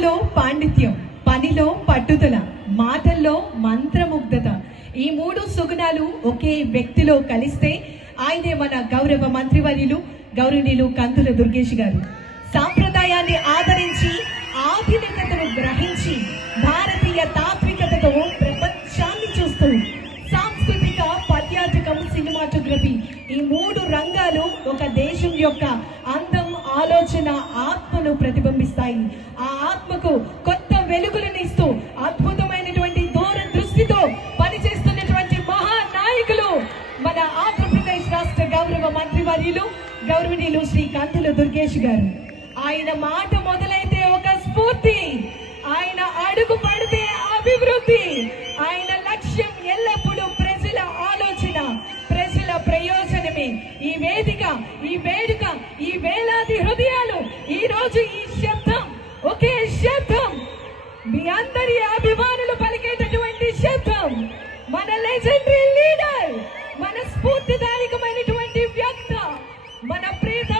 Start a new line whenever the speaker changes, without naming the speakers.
పాటలో పాండిత్యం పనిలో పట్టుదల మాటల్లో మంత్రముగ్ధత. ఈ మూడు సుగుణాలు ఒకే వ్యక్తిలో కలిస్తే ఆయనే మన గౌరవ మంత్రివర్యులు గౌరవనీయులు కంతుల దుర్గేష్ గారు. సాంప్రదాయాన్ని ఆదరించి ఆధునికతను గ్రహించి భారతీయ తాత్వికతతో ప్రపంచాన్ని చూస్తూ సాంస్కృతిక పర్యాటకం సినిమాటోగ్రఫీ ఈ మూడు రంగాలు ఒక దేశం యొక్క ఆలోచన ఆత్మను ప్రతిబింబిస్తాయి. ఆ ఆత్మకు కొత్త వెలుగులనిస్తూ అద్భుతమైనటువంటి దూర దృష్టితో పనిచేస్తున్నటువంటి మహానాయకులు మన ఆంధ్రప్రదేశ్ రాష్ట్ర గౌరవ మంత్రివర్యులు గౌరవనీయులు శ్రీ కంతుల దుర్గేష్ గారు. ఆయన మాట మొదలైతే ఒక స్ఫూర్తి ఆయన అడుగు పడితే అభివృద్ధి ఆయన లక్ష్యం ఎల్లప్పుడూ ప్రజల ఆలోచన ప్రజల ప్రయోజనమే. ఈ వేదిక ఈ వేడుక వేలాది హృదయాలు. ఈ రోజు ఈ శబ్దం ఒకే శబ్దం. మీ అందరి అభిమానులు పలికేటటువంటి శబ్దం. మన లెజెండరీ లీడర్ మన స్ఫూర్తిదాయకమైనటువంటి వ్యక్త మన ప్రీత